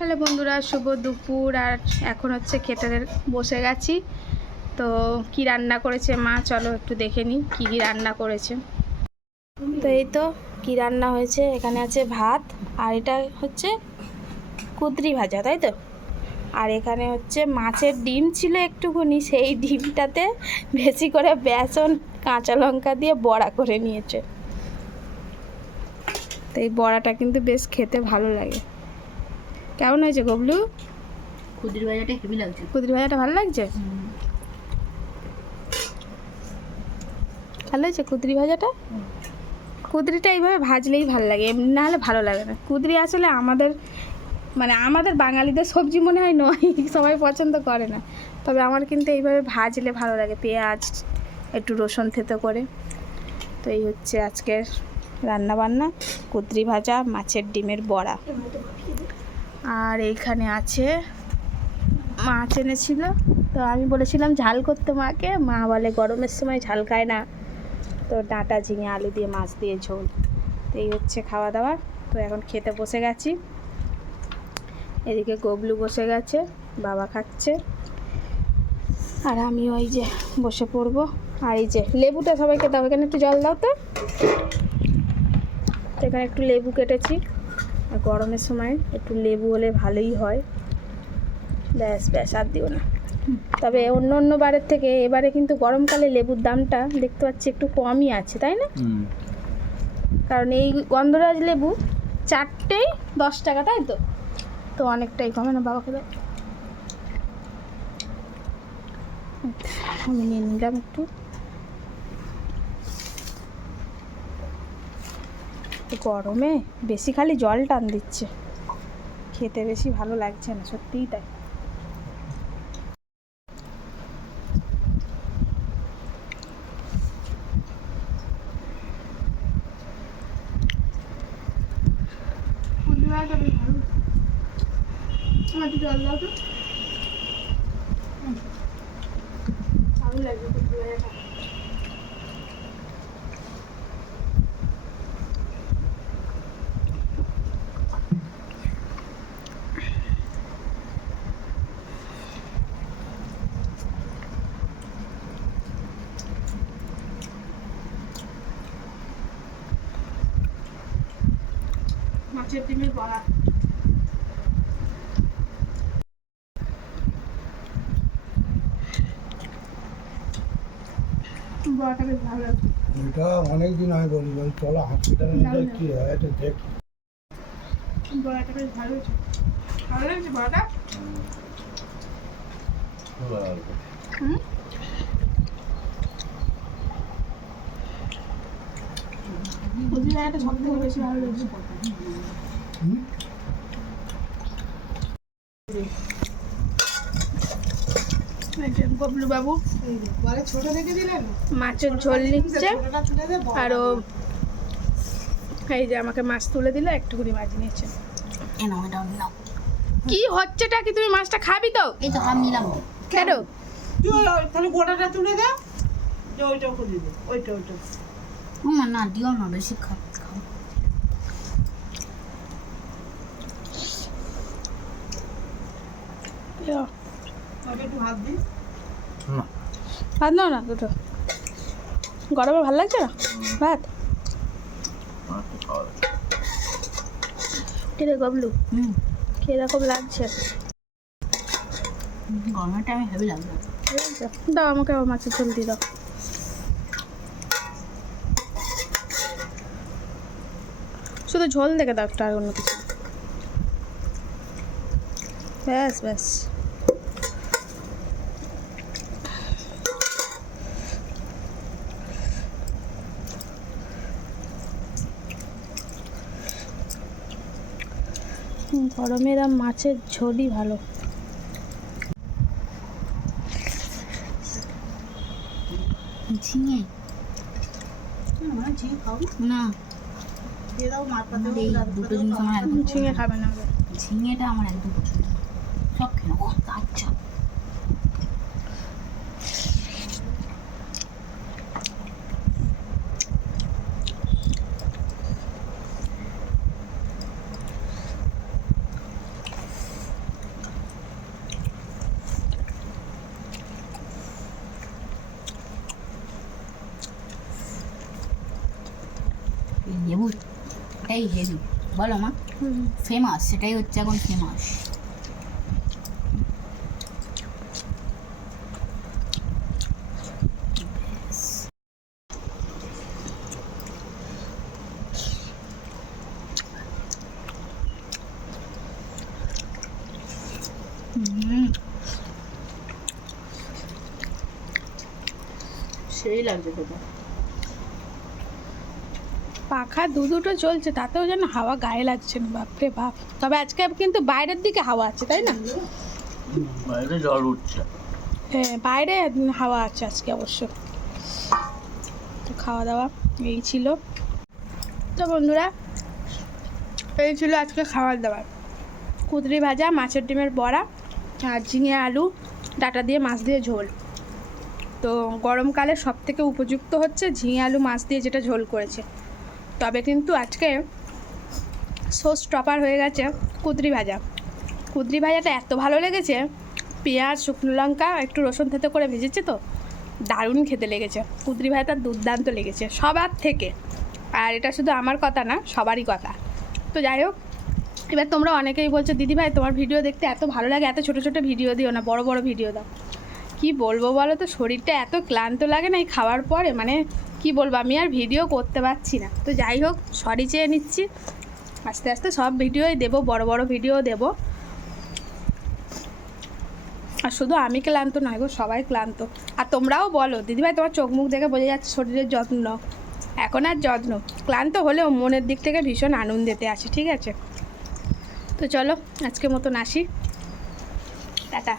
Hello বন্ধুরা, শুভ দুপুর। আর এখন হচ্ছে খেতে বসে গেছি। তো কি রান্না করেছে মা? চলো একটু দেখে নিই কী কী রান্না করেছে। তো এই তো কি রান্না হয়েছে? এখানে আছে ভাত, আর এটা হচ্ছে কুদরি ভাজা, তাই তো? আর এখানে হচ্ছে মাছের ডিম ছিল একটুখানি, সেই ডিমটাতে বেশি করে বেসন, কাঁচা লঙ্কা দিয়ে বড়া করে নিয়েছে। তো এই বড়াটা কিন্তু বেশ খেতে ভালো লাগে। কেমন হয়েছে গবলু? খুদির বাজারটা হেভি লাগছে। কুদরি ভাজাটা ভালো লাগছে? ভালো হয়েছে কুদরি ভাজাটা কুদরিটা এইভাবে ভাজলেই ভালো লাগে এমনি না হলে ভালো লাগে না। কুদরি আসলে আমাদের মানে আমাদের বাঙালিদের সবজি মনে হয় নয় সবাই পছন্দ করে না। তবে আমার কিন্তু এইভাবে ভাজলে ভালো লাগে পেঁয়াজ একটু রসুন থেতো করে। তো এই হচ্ছে আজকের রান্না বান্না কুদরি ভাজা মাছের ডিমের বড়া। আর এইখানে আছে মাছ এনেছিল। তো আমি বলেছিলাম, ঝাল করতে মাকে। মা বলে, গরমের সময় ঝাল খায় না। তো ডাঁটা, ঝিঙে, আলু দিয়ে মাছ দিয়ে ঝোল। তো এই হচ্ছে খাওয়া দাওয়া তো এখন খেতে বসে গেছি। এদিকে গবলু বসে গেছে, বাবা খাচ্ছে। আর আমি ওই যে বসে পড়ব। আর এই যে লেবুটা সবাইকে দাও এখানে একটু জল দাও তো এখানে একটু লেবু কেটেছি। আর গরমের সময় একটু লেবু হলে ভালোই হয়। ব্যাস ব্যাস আর দিও না। তবে অন্য অন্য বারের থেকে এবারে কিন্তু গরমকালে লেবুর দামটা দেখতে পাচ্ছি একটু কমই আছে তাই না? কারণ এই গন্ধরাজ লেবু চারটেই দশ টাকা তাই তো? তো অনেকটাই কমে না বাবাকে দাও আমি নিয়ে নিলাম একটু। গরমে বেশি খালি জল টান দিচ্ছে। খেতে বেশি ভালো লাগছে না, সত্যিই তাই। জল ভালো লাগবে মাছের ডিমের বড়া বড়াটা বেশ ভালো লাগছে। এটা অনেক দিন আমি বলি বলি চলো হসপিটালে নিয়ে কি হয় এটা দেখি। বড়াটা বেশ ভালো হয়েছে। ভালো লাগছে বড়াটা হুম? মাছের ঝোল নিচ্ছে। আরও এই যে আমাকে মাছ তুলে দিল একটুকুনি মাছ নিয়েছে। কি হচ্ছেটা কি? তুমি মাছটা খাবি তো? এই তো আমি নিলাম কেন তাহলে গোটাটা তুলে দাও ওইটা করে দে। ওইটা ওইটা। আমার না দিও না বেশি খাও খাও। ভাত নাও না দুটো। গরমে ভালো লাগছে? না ভাত কিরে গবলু হুম। কীরকম লাগছে। গরমের টাইমে হেভি লাগবে। দাও আমাকে আবার মাছের ঝোল দিয়ে দাও। শুধু ঝোল দেখে দাও একটু আর অন্য কিছু। ব্যাস ব্যাস। গরমের আর মাছের ঝোলই ভালো। ঝিঙে? মানে ঝিঙে খাও না। আমাদের এই দুটো জিনিস আমার একদম ঝিঙে খাবে না ঝিঙেটা আমার একদম পছন্দ সব কেন কত আচ্ছা nhiệm vui সেটাই হেভি। বলো মা। ফেমাস সেটাই হচ্ছে এখন ফেমাস সেই লাগছে খেতে। পাখা দু দুটো চলছে তাতেও যেন হাওয়া গায়ে লাগছে না বাপরে বাপ। তবে আজকে কিন্তু বাইরের দিকে হাওয়া আছে তাই না? বাইরে জল উঠছে। হ্যাঁ বাইরে হাওয়া আছে আজকে অবশ্য। তো খাওয়া দাওয়া এই ছিল। তো বন্ধুরা এই ছিল আজকে খাবার দাবার কুদরি ভাজা মাছের ডিমের বড়া আর ঝিঙে আলু ডাটা দিয়ে মাছ দিয়ে ঝোল। তো গরমকালে সব থেকে উপযুক্ত হচ্ছে ঝিঙে আলু মাছ দিয়ে যেটা ঝোল করেছে। তবে কিন্তু আজকে সোস টপার হয়ে গেছে কুদরি ভাজা। কুদরি ভাজাটা এত ভালো লেগেছে, পেঁয়াজ, শুকনো লঙ্কা, একটু রসুন থেতে করে ভেজেছে তো, দারুণ খেতে লেগেছে। কুদরি ভাজাটা দুর্দান্ত লেগেছে সবার থেকে। আর এটা শুধু আমার কথা না, সবারই কথা। তো যাই হোক, এবার তোমরা অনেকেই বলছো, দিদি ভাই, তোমার ভিডিও দেখতে এত ভালো লাগে, এত ছোটো ছোটো ভিডিও দিও না, বড় বড় ভিডিও দাও। কি বলব বলো তো, শরীরটা এত ক্লান্ত লাগে না এই খাওয়ার পরে? মানে কি বলব, আমি আর ভিডিও করতে পারছি না। তো যাই হোক সরি চেয়ে নিচ্ছি। আস্তে আস্তে সব ভিডিওই দেবো, বড় বড় ভিডিও দেবো। আর শুধু আমি ক্লান্ত নয় গো, সবাই ক্লান্ত। আর তোমরাও বলো, দিদিভাই তোমার চোখ মুখ দেখে বোঝা যাচ্ছে শরীরের যত্ন। এখন আর যত্ন। ক্লান্ত হলেও মনের দিক থেকে ভীষণ আনন্দেতে আছি, ঠিক আছে? তো চলো আজকে মতন আসি। টাটা।